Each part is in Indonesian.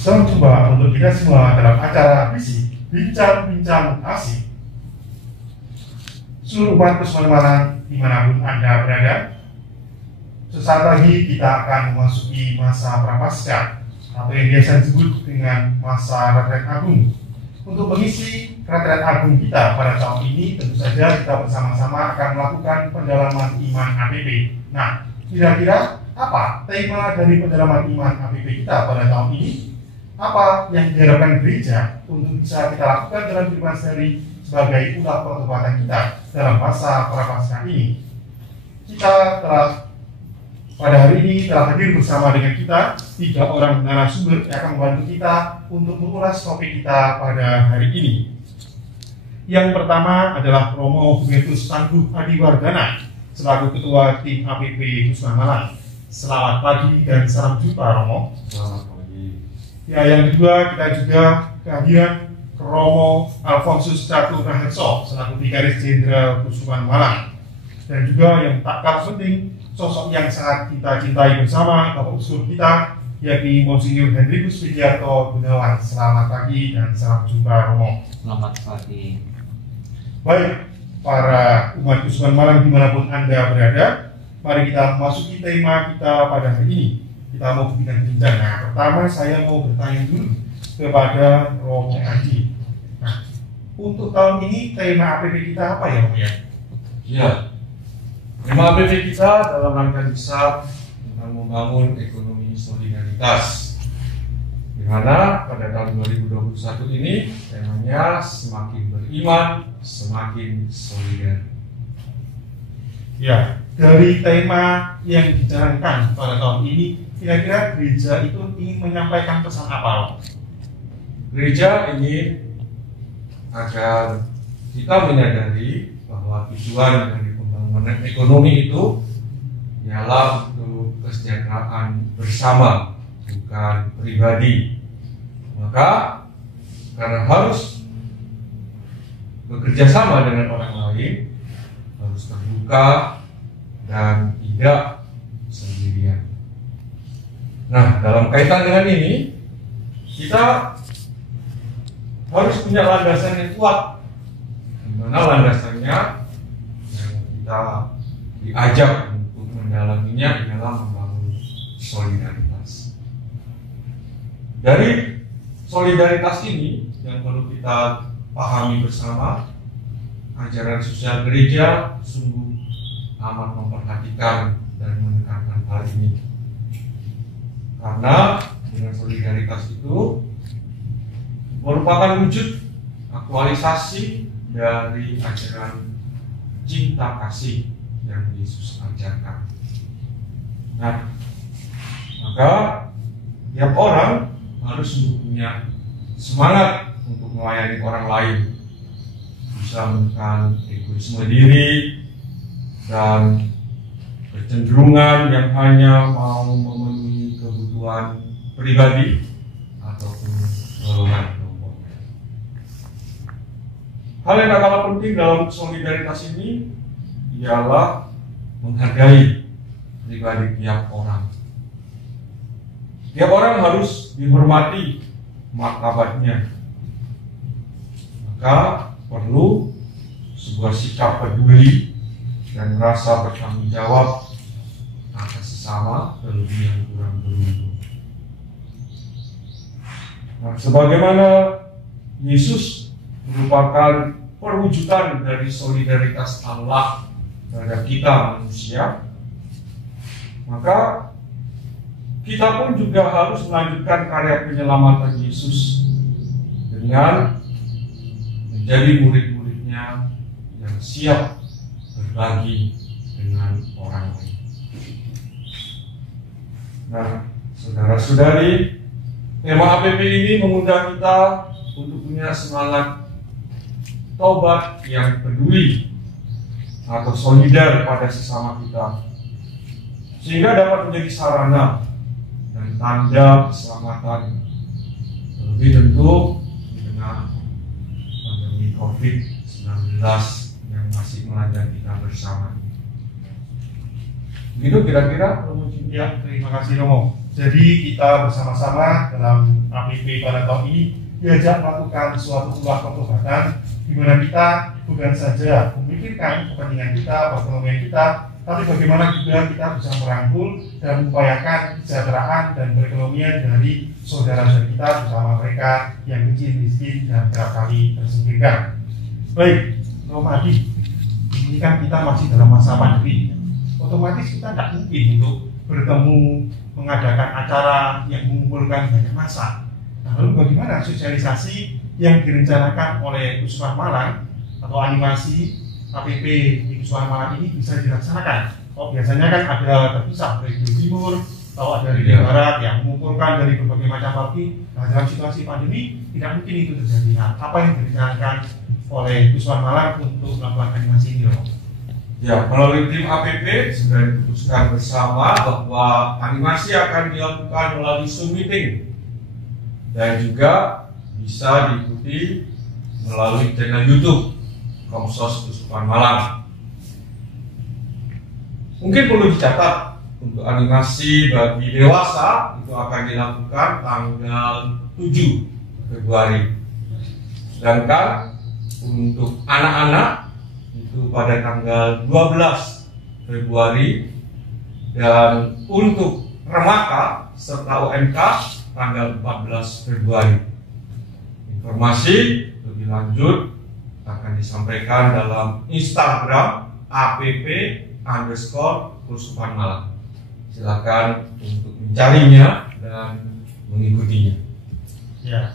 Salam jumpa untuk kita semua dalam acara visi Bincang-Bincang Asik. Seluruh umat Kusman Malang dimanapun Anda berada, sesaat lagi kita akan memasuki masa prapaskah atau yang biasa disebut dengan masa Retret Agung. Untuk mengisi Retret Agung kita pada tahun ini, tentu saja kita bersama-sama akan melakukan pendalaman iman APP. Nah, kira-kira apa tema dari pendalaman iman APP kita pada tahun ini? Apa yang diharapkan gereja untuk bisa kita lakukan dalam kehidupan sehari sebagai ulah pertobatan kita dalam masa prapaskah ini? Kita telah pada hari ini telah hadir bersama dengan kita 3 orang narasumber yang akan membantu kita untuk mengulas topik kita pada hari ini. Yang pertama adalah Romo Hubertus Tangguh Adiwardana selaku Ketua Tim APP Kusman Malang. Selamat pagi dan salam jumpa, Romo. Selamat pagi. Ya, yang kedua kita juga kehadiran Romo Alfonsus Catur Raharso selaku Vicaris Jenderal Kusman Malang. Dan juga yang tak kalah penting, sosok yang sangat kita cintai bersama, Bapak Uskup kita, yakni Monsinyur Hendrikus Widiarto Gunawan. Selamat pagi dan salam jumpa, Romo. Selamat pagi. Baik, para umat Kusman Malang dimanapun Anda berada, mari kita memasuki tema kita pada hari ini. Kita mau bincang-bincang. Nah, pertama saya mau bertanya dulu kepada Romo Andi. Nah, untuk tahun ini tema APP kita apa ya, Romo ya? Ya, tema APP kita dalam rangka besar tentang membangun ekonomi solidaritas, di mana pada tahun 2021 ini temanya semakin beriman, semakin solidar. Ya, dari tema yang dijalankan pada tahun ini, kira-kira gereja itu ingin menyampaikan pesan apa, Romo? Gereja ingin agar kita menyadari bahwa tujuan dari pembangunan ekonomi itu ialah untuk kesejahteraan bersama, bukan pribadi. Maka karena harus bekerja sama dengan orang lain, harus terbuka dan tidak sendirian. Nah, dalam kaitan dengan ini, kita harus punya landasan yang kuat, di mana landasannya yang kita diajak untuk mendalaminya adalah membangun solidaritas. Dari solidaritas ini yang perlu kita pahami bersama, ajaran sosial gereja sungguh amat memperhatikan dan menekankan hal ini. Karena dengan solidaritas itu merupakan wujud aktualisasi dari ajaran cinta kasih yang Yesus ajarkan. Nah, maka tiap orang harus punya semangat untuk melayani orang lain, bisa menekan egoisme diri dan kecenderungan yang hanya mau memenuhi kebutuhan pribadi ataupun golongan. Hal yang tak kalah penting dalam solidaritas ini ialah menghargai pribadi tiap orang. Tiap orang harus dihormati martabatnya. Maka perlu sebuah sikap peduli dan rasa bertanggung jawab atas sesama, terlebih yang kurang beruntung. Nah, sebagaimana Yesus merupakan perwujudan dari solidaritas Allah terhadap kita manusia, maka kita pun juga harus melanjutkan karya penyelamatan Yesus dengan menjadi murid-muridnya yang siap berbagi dengan orang lain. Nah, saudara-saudari, tema APP ini mengundang kita untuk punya semangat tobat yang peduli atau solidar pada sesama kita, sehingga dapat menjadi sarana dan tanda keselamatan, terlebih tentu di tengah pandemi COVID-19 yang masih melanda kita bersama. Begitu kira-kira, Romo. Ya, terima kasih, Romo. Jadi kita bersama-sama dalam APP pada tahun ini diajak melakukan suatu ulah pertobatan di mana kita bukan saja memikirkan kepentingan kita, perekonomian kita, tapi bagaimana juga kita bisa merangkul dan mengupayakan kesejahteraan dan perekonomian dari saudara-saudara kita, terutama mereka yang kecil, miskin, dan kerap kali tersingkirkan. Baik, Romadi, ini kan kita masih dalam masa pandemi. Otomatis kita tidak mungkin untuk bertemu, mengadakan acara yang mengumpulkan banyak massa. Nah, lalu bagaimana sosialisasi yang direncanakan oleh Kusuma Malang atau animasi APP di Kusuma Malang ini bisa dilaksanakan? Oh, biasanya kan ada terpisah dari timur atau ada dari barat yang mengumpulkan dari berbagai macam parti. Nah, dalam situasi pandemi tidak mungkin itu terjadi. Nah, apa yang direncanakan oleh Kusuma Malang untuk melakukan animasi ini, Romo? Ya, melalui tim APP sudah diputuskan bersama bahwa animasi akan dilakukan melalui Zoom meeting dan juga bisa diikuti melalui channel YouTube Komsos Kusuma Malang. Mungkin perlu dicatat untuk animasi bagi dewasa itu akan dilakukan tanggal 7 Februari. Sedangkan untuk anak-anak itu pada tanggal 12 Februari dan untuk remaja serta UMK tanggal 14 Februari. Informasi lebih lanjut akan disampaikan dalam Instagram APP_Kusuma Malang. Silakan untuk mencarinya dan mengikutinya. Ya,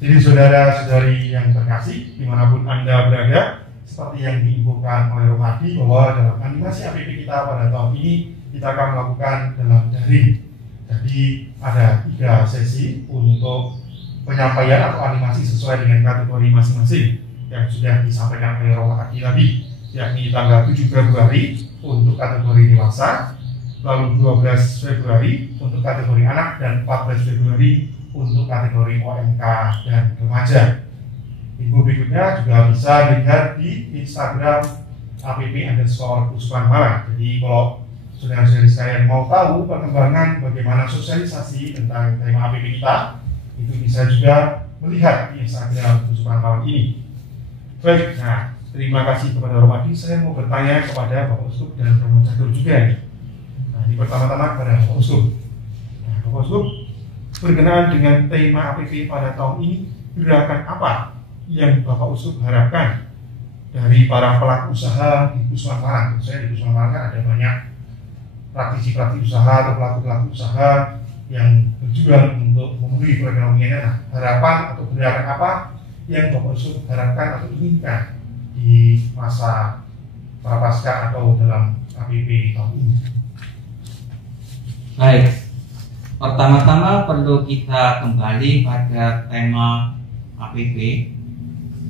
jadi saudara-saudari yang terkasih dimanapun Anda berada, seperti yang diinfokan oleh Romadi bahwa dalam animasi APP kita pada tahun ini kita akan melakukan dalam daring. Jadi ada 3 sesi untuk penyampaian atau animasi sesuai dengan kategori masing-masing yang sudah disampaikan oleh Romadi tadi, yakni tanggal 7 Februari untuk kategori dewasa, lalu 12 Februari untuk kategori anak, dan 14 Februari untuk kategori OMK dan remaja. Info berikutnya juga bisa dilihat di Instagram APP_Kusuma Malang. Jadi kalau saudara-saudari sekalian mau tahu perkembangan bagaimana sosialisasi tentang tema APP kita, itu bisa juga melihat di Instagram Kusuma Malang ini. Baik, nah terima kasih kepada Romadi. Saya mau bertanya kepada Bapak Uskup dan Romo Catur juga nih. Nah, ini pertama-tama kepada Bapak Uskup. Nah, Bapak Uskup, berkenaan dengan tema APP pada tahun ini, gerakan apa yang Bapak Uskup harapkan dari para pelaku usaha di Kusuma Malang? Saya di Kusuma Malang kan ada banyak praktisi-praktisi usaha atau pelaku-pelaku usaha yang berjuang untuk memenuhi perekonomiannya. Nah, harapan atau gerakan apa yang Bapak Uskup harapkan atau inginkan di masa prapaskah atau dalam APP tahun ini? Baik, pertama-tama perlu kita kembali pada tema APP.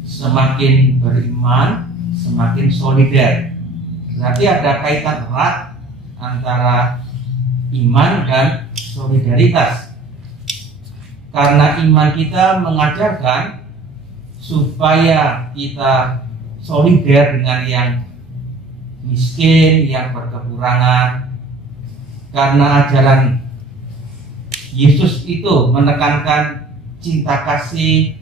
Semakin beriman, semakin solider. Berarti ada kaitan erat antara iman dan solidaritas. Karena iman kita mengajarkan supaya kita solider dengan yang miskin, yang berkekurangan. Karena ajaran Yesus itu menekankan cinta kasih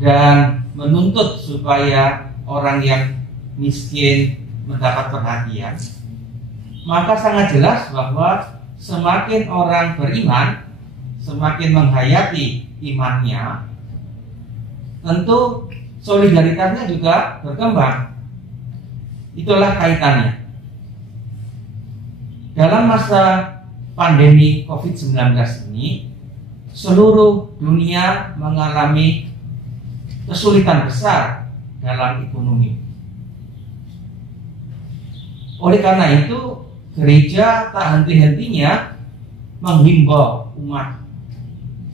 dan menuntut supaya orang yang miskin mendapat perhatian, maka sangat jelas bahwa semakin orang beriman, semakin menghayati imannya, tentu solidaritasnya juga berkembang. Itulah kaitannya. Dalam masa pandemi COVID-19 ini, seluruh dunia mengalami kesulitan besar dalam ekonomi. Oleh karena itu, gereja tak henti-hentinya menghimbau umat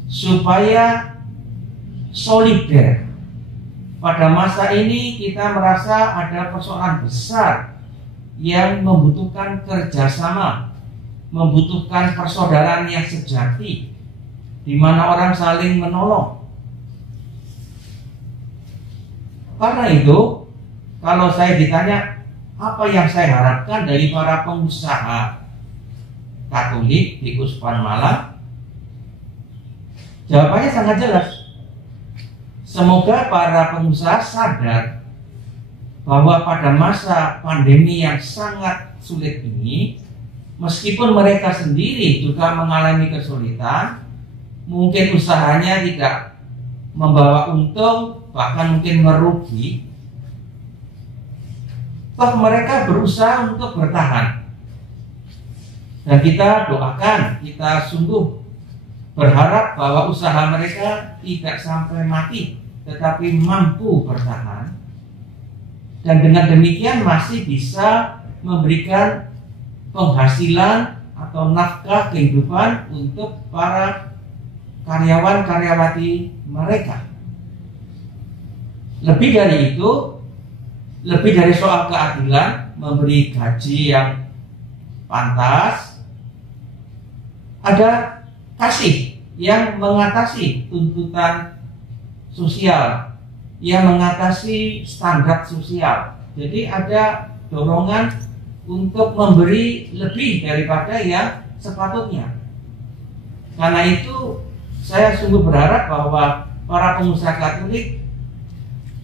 supaya solider. Pada masa ini kita merasa ada persoalan besar yang membutuhkan kerjasama, membutuhkan persaudaraan yang sejati, di mana orang saling menolong. Karena itu, kalau saya ditanya apa yang saya harapkan dari para pengusaha, Katolik di Keuskupan Malang? Jawabannya sangat jelas. Semoga para pengusaha sadar bahwa pada masa pandemi yang sangat sulit ini, meskipun mereka sendiri juga mengalami kesulitan, mungkin usahanya tidak membawa untung, bahkan mungkin merugi, toh mereka berusaha untuk bertahan. Dan kita doakan, kita sungguh berharap bahwa usaha mereka tidak sampai mati, tetapi mampu bertahan. Dan dengan demikian masih bisa memberikan penghasilan atau nafkah kehidupan untuk para karyawan-karyawati mereka. Lebih dari itu, lebih dari soal keadilan, memberi gaji yang pantas, ada kasih yang mengatasi tuntutan sosial, yang mengatasi standar sosial. Jadi ada dorongan untuk memberi lebih daripada yang sepatutnya. Karena itu saya sungguh berharap bahwa para pengusaha Katolik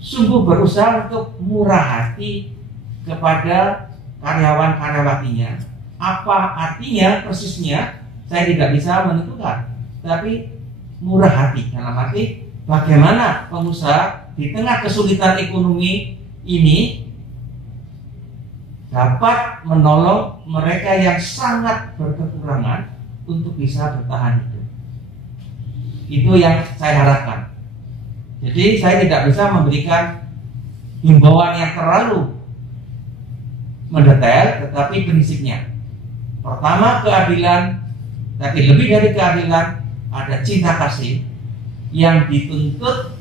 sungguh berusaha untuk murah hati kepada karyawan-karyawatinya. Apa artinya persisnya saya tidak bisa menentukan, tapi murah hati dalam arti bagaimana pengusaha di tengah kesulitan ekonomi ini dapat menolong mereka yang sangat berkekurangan untuk bisa bertahan hidup. Itu yang saya harapkan. Jadi saya tidak bisa memberikan himbauan yang terlalu mendetail, tetapi prinsipnya pertama keadilan, tapi lebih dari keadilan ada cinta kasih yang dituntut,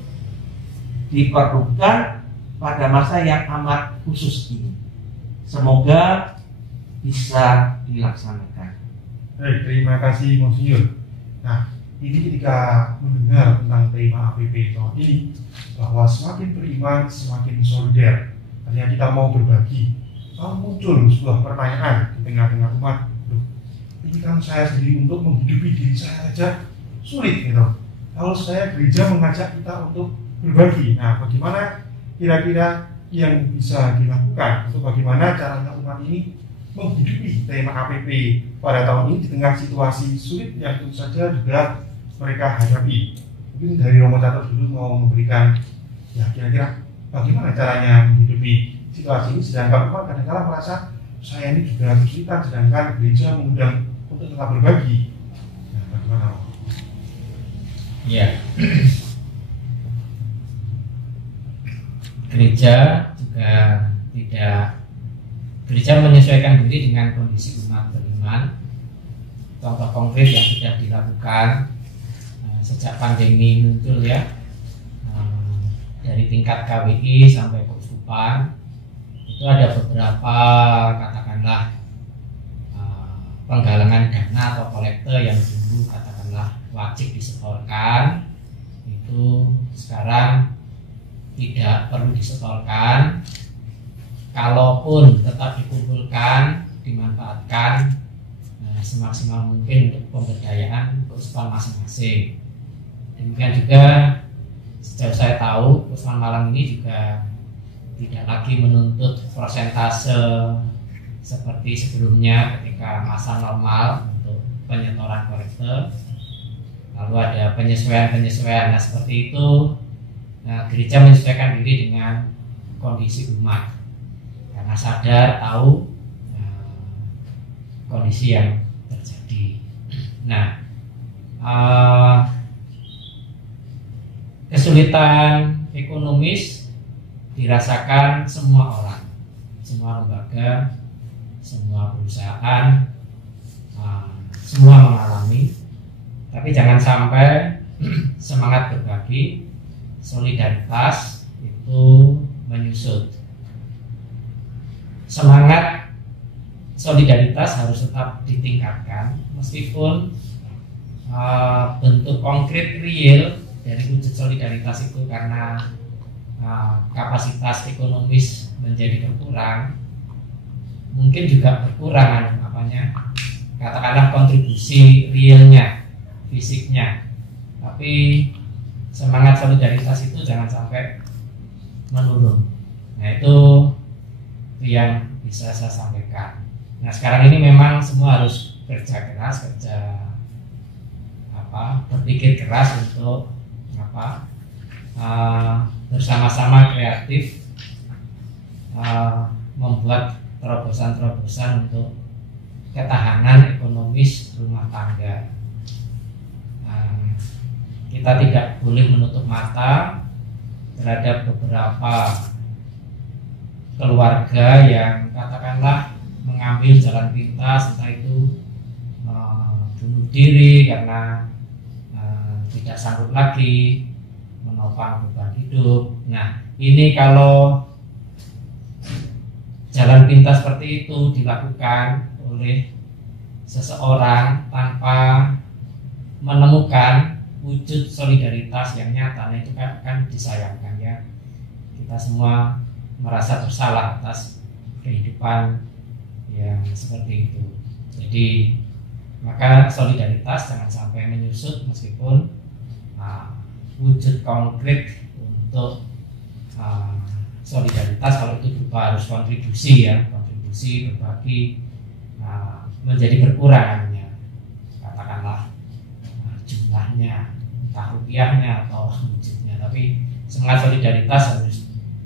diperlukan pada masa yang amat khusus ini. Semoga bisa dilaksanakan. Baik, terima kasih Monsinyur. Nah, ini ketika mendengar tentang tema APP tahun ini, bahwa semakin beriman semakin solider. Artinya kita mau berbagi. Muncul sebuah pertanyaan di tengah-tengah umat. Loh, ini kan saya sendiri untuk menghidupi diri saya saja sulit gitu. Kalau saya gereja mengajak kita untuk berbagi, nah bagaimana kira-kira yang bisa dilakukan untuk bagaimana caranya umat ini menghidupi tema APP pada tahun ini di tengah situasi sulit yang tentu saja juga mereka hadapi. Mungkin dari Romo Catur dulu mau memberikan ya kira-kira bagaimana caranya menghidupi situasi ini, sedangkan umat kadang-kadang merasa saya ini juga kesulitan, sedangkan gereja mengundang untuk tetap berbagi. Nah, bagaimana? Ya, gereja juga gereja menyesuaikan diri dengan kondisi umat beriman. Contoh konkret yang sudah dilakukan sejak pandemi muncul ya, dari tingkat KWI sampai keuskupan itu ada beberapa katakanlah penggalangan dana atau kolektor yang dulu katakanlah wajib disetorkan, itu sekarang tidak perlu disetorkan. Kalaupun tetap dikumpulkan, dimanfaatkan semaksimal mungkin untuk pemberdayaan keuskupan masing-masing. Demikian juga sejauh saya tahu Keuskupan Malang ini juga tidak lagi menuntut persentase seperti sebelumnya ketika masa normal untuk penyetoran kolektor. Lalu ada penyesuaian. Nah seperti itu, gereja menyesuaikan diri dengan kondisi umat karena sadar tahu kondisi yang terjadi. Nah, kesulitan ekonomis dirasakan semua orang, semua lembaga, semua perusahaan, semua mengalami. Tapi jangan sampai semangat berbagi, solidaritas itu menyusut. Semangat solidaritas harus tetap ditingkatkan meskipun bentuk konkret real dari wujud solidaritas itu karena kapasitas ekonomis menjadi berkurang, mungkin juga berkurang katakanlah kontribusi realnya, fisiknya, tapi semangat solidaritas itu jangan sampai menurun. Nah itu yang bisa saya sampaikan. Nah sekarang ini memang semua harus kerja keras, berpikir keras untuk bersama-sama kreatif membuat terobosan-terobosan untuk ketahanan ekonomis rumah tangga. Kita tidak boleh menutup mata terhadap beberapa keluarga yang katakanlah mengambil jalan pintas, entah itu bunuh diri karena tidak sanggup lagi menopang beban hidup. Nah, ini kalau jalan pintas seperti itu dilakukan oleh seseorang tanpa menemukan wujud solidaritas yang nyata, nah itu kan disayangkan ya. Kita semua merasa bersalah atas kehidupan yang seperti itu. Jadi maka solidaritas jangan sampai menyusut, meskipun wujud konkret untuk solidaritas kalau itu berupa harus kontribusi ya, kontribusi berbagi menjadi berkurang katakanlah jumlahnya, entah rupiahnya atau wujudnya, tapi semangat solidaritas harus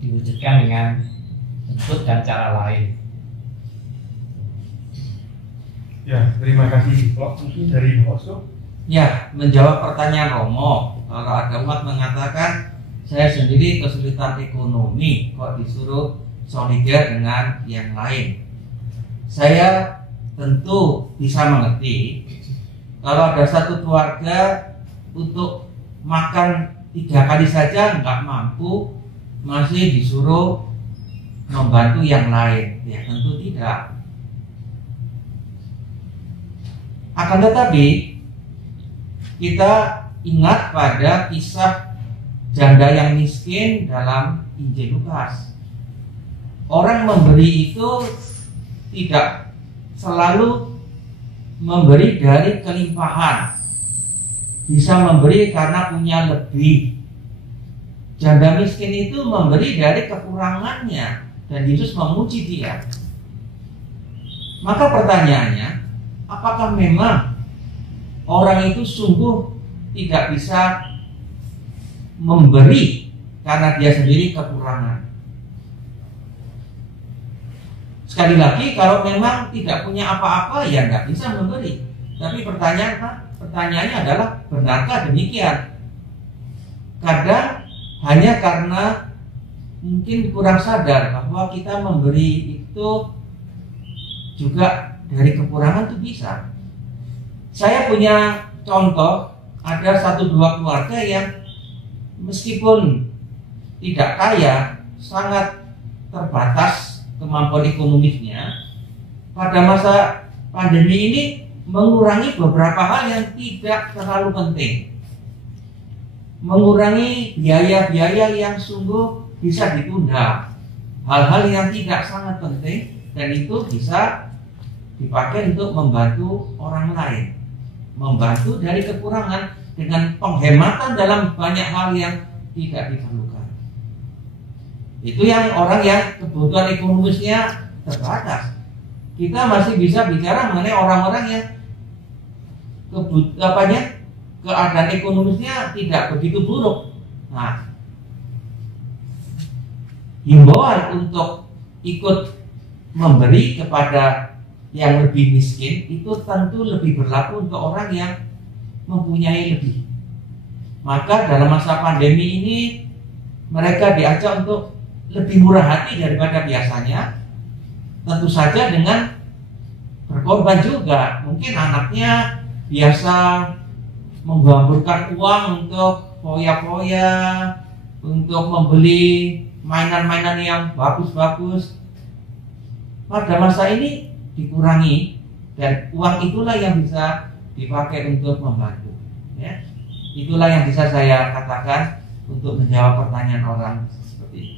diwujudkan dengan bentuk dan cara lain. Ya, terima kasih Pak. Mungkin dari Pak Oso. Ya, menjawab pertanyaan Romo, kalau ada umat mengatakan saya sendiri kesulitan ekonomi kok disuruh solidar dengan yang lain. Saya tentu bisa mengerti kalau ada satu keluarga untuk makan 3 kali saja nggak mampu, masih disuruh membantu yang lain. Ya tentu tidak. Akan tetapi kita ingat pada kisah janda yang miskin dalam Injil Lukas. Orang memberi itu tidak selalu memberi dari kelimpahan, bisa memberi karena punya lebih. Janda miskin itu memberi dari kekurangannya, dan Yesus memuji dia. Maka pertanyaannya, apakah memang orang itu sungguh tidak bisa memberi karena dia sendiri kekurangan? Sekali lagi, kalau memang tidak punya apa-apa ya nggak bisa memberi. Tapi pertanyaannya adalah, benarkah demikian? Kadang hanya karena mungkin kurang sadar bahwa kita memberi itu juga dari kekurangan itu bisa. Saya punya contoh, ada 1-2 keluarga yang meskipun tidak kaya, sangat terbatas kemampuan ekonomisnya, pada masa pandemi ini mengurangi beberapa hal yang tidak terlalu penting, mengurangi biaya-biaya yang sungguh bisa ditunda, hal-hal yang tidak sangat penting, dan itu bisa dipakai untuk membantu orang lain, membantu dari kekurangan dengan penghematan dalam banyak hal yang tidak diperlukan. Itu yang orang yang kebutuhan ekonomisnya terbatas. Kita masih bisa bicara mengenai orang-orang yang keadaan ekonomisnya tidak begitu buruk. Nah, himbauan untuk ikut memberi kepada yang lebih miskin itu tentu lebih berlaku untuk orang yang mempunyai lebih. Maka dalam masa pandemi ini mereka diajak untuk lebih murah hati daripada biasanya, tentu saja dengan berkorban juga. Mungkin anaknya biasa menghamburkan uang untuk foya-foya, untuk membeli mainan-mainan yang bagus-bagus. Pada masa ini dikurangi, dan uang itulah yang bisa dipakai untuk membantu. Ya. Itulah yang bisa saya katakan untuk menjawab pertanyaan orang seperti ini.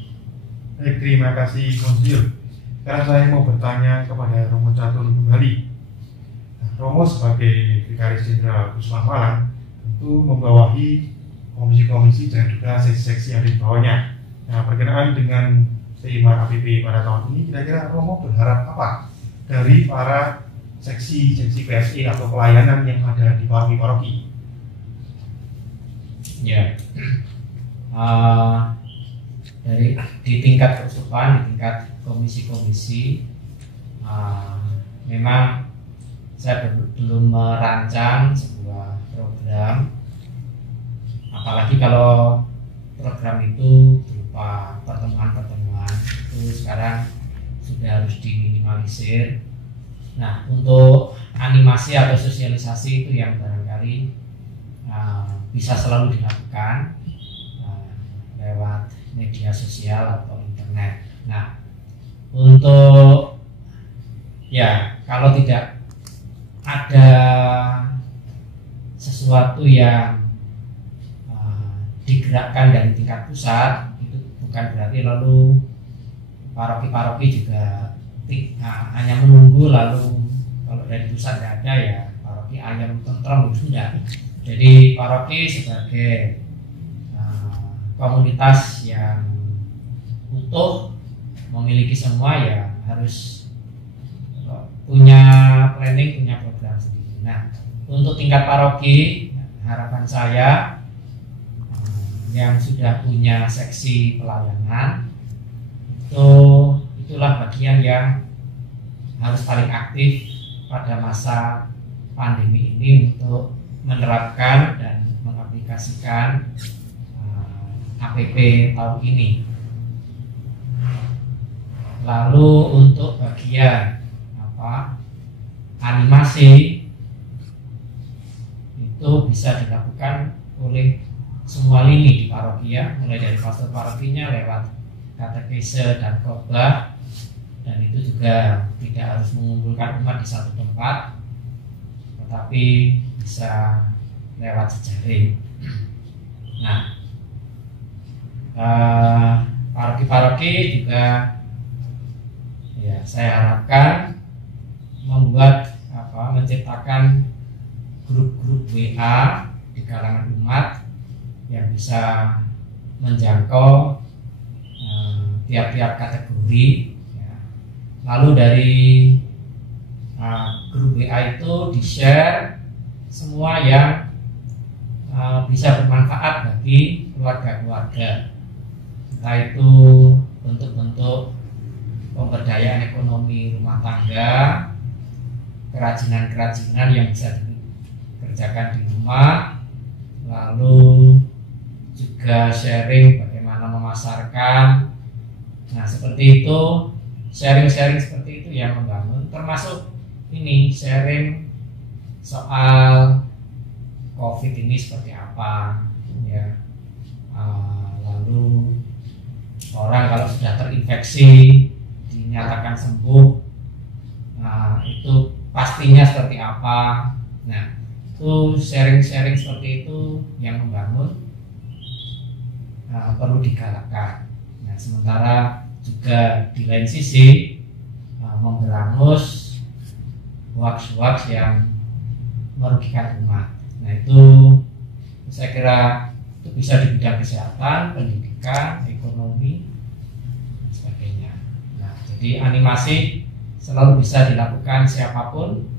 Baik, terima kasih Monsinyur. Sekarang saya mau bertanya kepada Romo Catur kembali. Romo sebagai Vikaris Jenderal Puskesmas Malang tentu membawahi komisi-komisi dan juga seksi-seksi yang di bawahnya. Nah, berkenaan dengan tema APP pada tahun ini, kira-kira Romo berharap apa dari para seksi-seksi PSE atau pelayanan yang ada di paroki-paroki? Ya, dari di tingkat keuskupan, di tingkat komisi-komisi, memang saya belum merancang sebuah program, apalagi kalau program itu berupa pertemuan-pertemuan itu sekarang sudah harus diminimalisir. Nah, untuk animasi atau sosialisasi itu yang barangkali bisa selalu dilakukan lewat media sosial atau internet. Nah, untuk kalau tidak ada sesuatu yang digerakkan dari tingkat pusat, itu bukan berarti lalu paroki-paroki juga hanya menunggu lalu kalau dari pusat tidak ada ya paroki ayam tentrem sudah. Jadi paroki sebagai komunitas yang utuh memiliki semua ya harus punya planning, punya program sendiri. Nah, untuk tingkat paroki harapan saya yang sudah punya seksi pelayanan itulah bagian yang harus paling aktif pada masa pandemi ini untuk menerapkan dan mengaplikasikan APP tahun ini. Lalu untuk bagian animasi itu bisa dilakukan oleh semua lini di paroki ya, mulai dari pastor parokinya lewat katekese dan khotbah, dan itu juga tidak harus mengumpulkan umat di satu tempat, tetapi bisa lewat jejaring. Nah, paroki-paroki juga ya saya harapkan menciptakan grup-grup WA di kalangan umat yang bisa menjangkau tiap-tiap kategori ya. Lalu dari grup WA itu di-share semua yang bisa bermanfaat bagi keluarga-keluarga, entah itu bentuk-bentuk pemberdayaan ekonomi rumah tangga, kerajinan-kerajinan yang bisa dikerjakan di rumah, lalu juga sharing bagaimana memasarkan. Nah, seperti itu, sharing-sharing seperti itu yang membangun, termasuk ini sharing soal COVID ini seperti apa ya. Lalu orang kalau sudah terinfeksi dinyatakan sembuh, itu pastinya seperti apa. Nah, itu sharing-sharing seperti itu yang membangun perlu digalakkan. Nah, sementara juga di lain sisi memberangus hoax-hoax yang merugikan umat. Nah, itu saya kira itu bisa di bidang kesehatan, pendidikan, ekonomi, dan sebagainya. Nah, jadi animasi selalu bisa dilakukan siapapun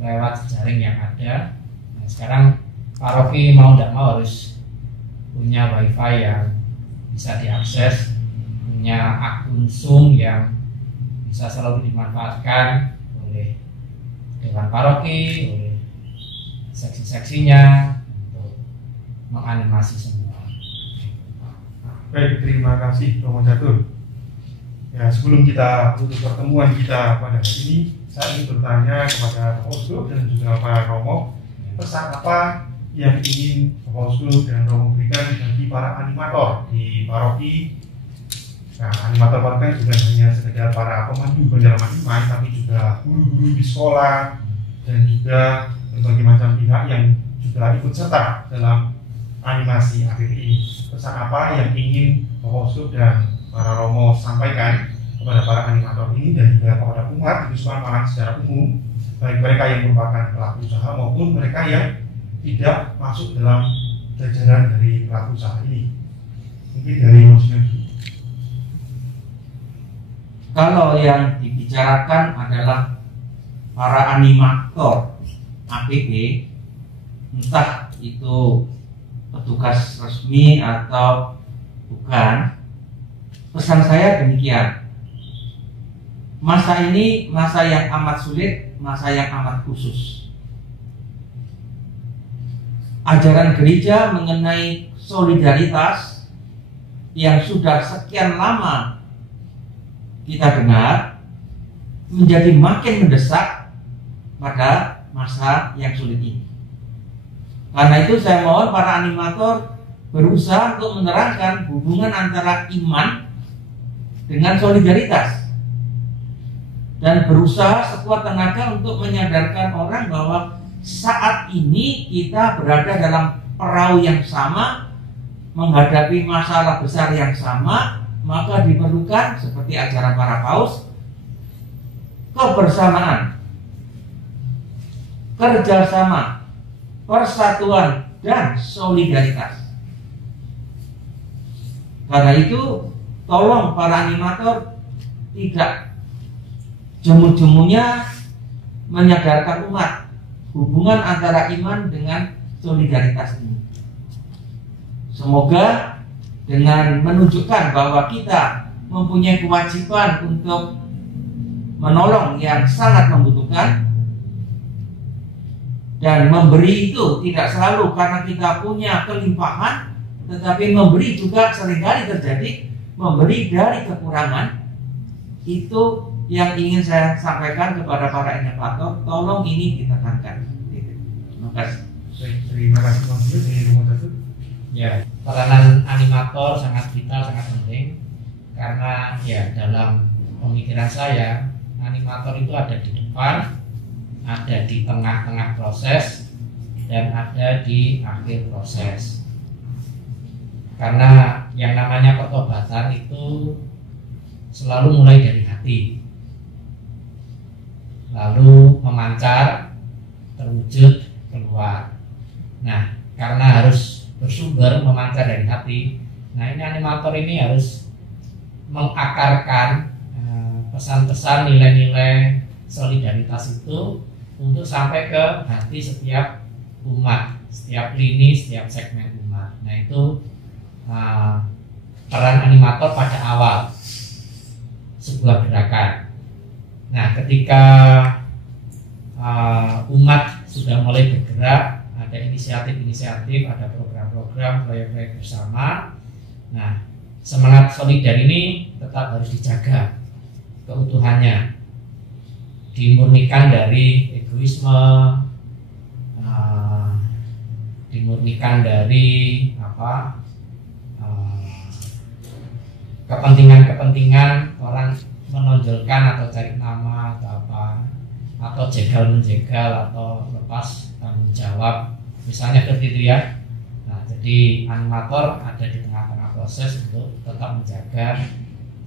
lewat jejaring yang ada. Nah, sekarang paroki mau tidak mau harus punya wifi yang bisa diakses, punya akun Zoom yang bisa selalu dimanfaatkan oleh dewan paroki, oleh seksi-seksinya untuk menganimasi semua. Baik, terima kasih Romo Catur. Ya, sebelum kita tutup pertemuan kita pada hari ini, saya ingin bertanya kepada Bapak Uskup dan juga Pak Romo, pesan apa yang ingin Bapak Uskup dan Romo berikan bagi para animator di paroki? Nah, animator paroki bukan hanya sekedar para pemandu penjalanan iman, tapi juga guru-guru di sekolah dan juga berbagai macam pihak yang juga ikut serta dalam animasi APP ini. Pesan apa yang ingin Bapak Uskup dan para Romo sampaikan kepada para animator ini dan juga kepada umat di Puskesmas Malang secara umum baik mereka yang merupakan pelaku usaha maupun mereka yang tidak masuk dalam jajaran dari pelaku usaha ini. Mungkin dari Monsinyur. Kalau yang dibicarakan adalah para animator APB, entah itu petugas resmi atau bukan, pesan saya demikian. Masa ini masa yang amat sulit, masa yang amat khusus. Ajaran gereja mengenai solidaritas yang sudah sekian lama kita dengar menjadi makin mendesak pada masa yang sulit ini. Karena itu saya mohon para animator berusaha untuk menerangkan hubungan antara iman dengan solidaritas, dan berusaha sekuat tenaga untuk menyadarkan orang bahwa saat ini kita berada dalam perahu yang sama, menghadapi masalah besar yang sama, maka diperlukan seperti ajaran para paus, kebersamaan, kerjasama, persatuan, dan solidaritas. Karena itu tolong para animator tidak jemu-jemunya menyadarkan umat hubungan antara iman dengan solidaritas ini. Semoga dengan menunjukkan bahwa kita mempunyai kewajiban untuk menolong yang sangat membutuhkan, dan memberi itu tidak selalu karena kita punya kelimpahan, tetapi memberi juga seringkali terjadi memberi dari kekurangan. Itu yang ingin saya sampaikan kepada para inovator, tolong ini ditekankan. Terima kasih. Terima kasih Monsinyur dari Rumah Datuk. Ya, peranan animator sangat vital, sangat penting, karena ya dalam pemikiran saya animator itu ada di depan, ada di tengah-tengah proses, dan ada di akhir proses. Karena yang namanya pertobatan itu selalu mulai dari hati, lalu memancar, terwujud, keluar. Nah, karena harus bersumber memancar dari hati, nah ini animator ini harus mengakarkan pesan-pesan, nilai-nilai solidaritas itu untuk sampai ke hati setiap umat, setiap lini, setiap segmen umat. Nah itu peran animator pada awal sebuah gerakan. Nah ketika umat sudah mulai bergerak, ada inisiatif-inisiatif, ada program-program, proyek-proyek bersama. Nah semangat solidar ini tetap harus dijaga keutuhannya, dimurnikan dari egoisme, dimurnikan dari kepentingan-kepentingan orang menonjolkan atau cari nama atau apa, atau jegal menjegal atau lepas tanggung jawab, misalnya seperti itu ya. Nah jadi animator ada di tengah-tengah proses untuk tetap menjaga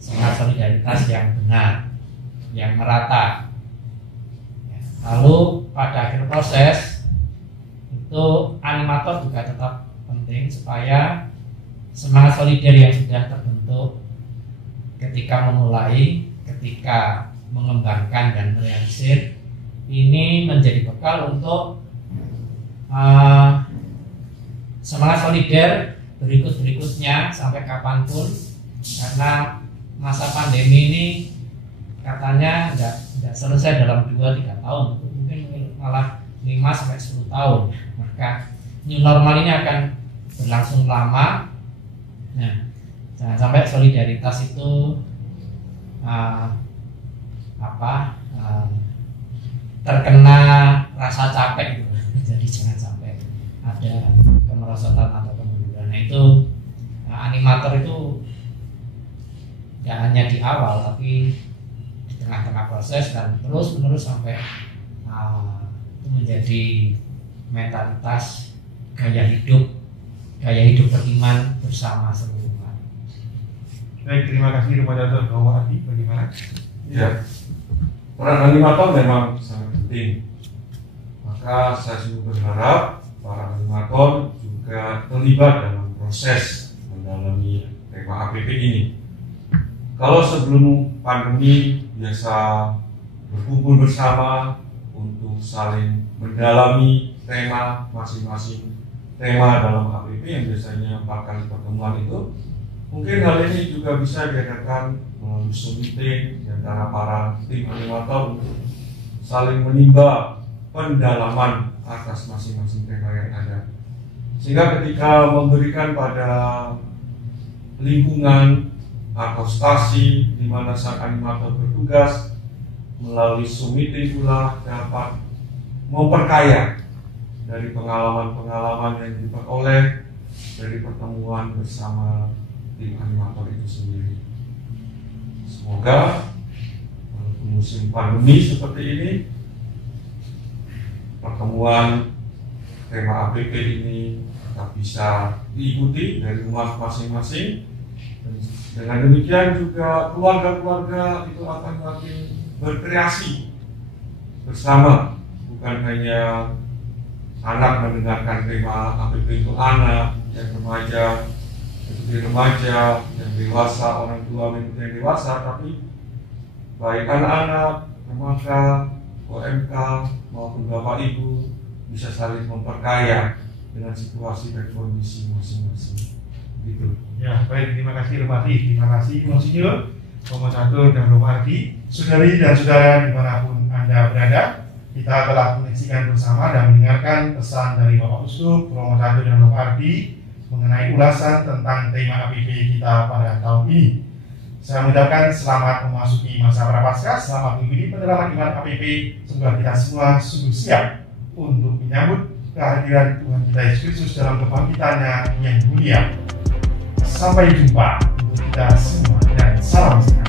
semangat solidaritas yang benar, yang merata. Lalu pada akhir proses itu animator juga tetap penting supaya semangat solidar yang sudah terbentuk ketika memulai, ketika mengembangkan dan merealisir ini menjadi bekal untuk semangat solidar berikutnya sampai kapanpun. Karena masa pandemi ini katanya tidak selesai dalam 2-3 tahun, mungkin malah 5-10 tahun. Maka new normal ini akan berlangsung lama. Nah, jangan sampai solidaritas itu terkena rasa capek gitu. Jadi jangan sampai ada kemerosotan atau kemunduran. Nah itu animator itu tidak hanya di awal, tapi di tengah-tengah proses dan terus-menerus sampai itu menjadi mentalitas gaya hidup beriman bersama seluruh umat. Baik, terima kasih kepada Dr. Adi. Bagaimana? Ya, peran animator memang sangat penting. Maka saya sungguh berharap para animator juga terlibat dalam proses mendalami tema APP ini. Kalau sebelum pandemi biasa berkumpul bersama untuk saling mendalami tema masing-masing tema dalam APP yang biasanya 4 kali pertemuan itu, mungkin hal ini juga bisa diadakan melalui Zoom meeting di antara para tim animator untuk saling menimba pendalaman atas masing-masing tema yang ada. Sehingga ketika memberikan pada lingkungan atau stasi di mana sang animator bertugas, melalui Zoom meeting pula dapat memperkaya dari pengalaman-pengalaman yang diperoleh dari pertemuan bersama tim animator itu sendiri. Semoga musim pandemi seperti ini, pertemuan tema APP ini tetap bisa diikuti dari rumah masing-masing. Dengan demikian juga keluarga-keluarga itu akan makin berkreasi bersama, bukan hanya anak mendengarkan tema APP itu anak, yang remaja mengikuti remaja, yang dewasa, orang tua mengikuti yang dewasa, tapi baik anak-anak, remaja, OMK maupun bapak ibu bisa saling memperkaya dengan situasi dan kondisi masing-masing. Gitu. Ya, baik, terima kasih Romo Ardi, terima kasih Monsinyur, Romo Catur dan Romo Ardi. Saudari dan saudara dimanapun Anda berada, kita telah menyaksikan bersama dan mendengarkan pesan dari Bapak Uskup, Romo Catur dan Romo Ardi mengenai ulasan tentang tema APP kita pada tahun ini. Saya mengucapkan selamat memasuki masa Prapaskah, selamat mengikuti pendalaman iman APP. Semoga kita semua sungguh siap untuk menyambut kehadiran Tuhan kita Yesus Kristus dalam kebangkitannya yang mulia. Sampai jumpa untuk kita semua dan salam sehat.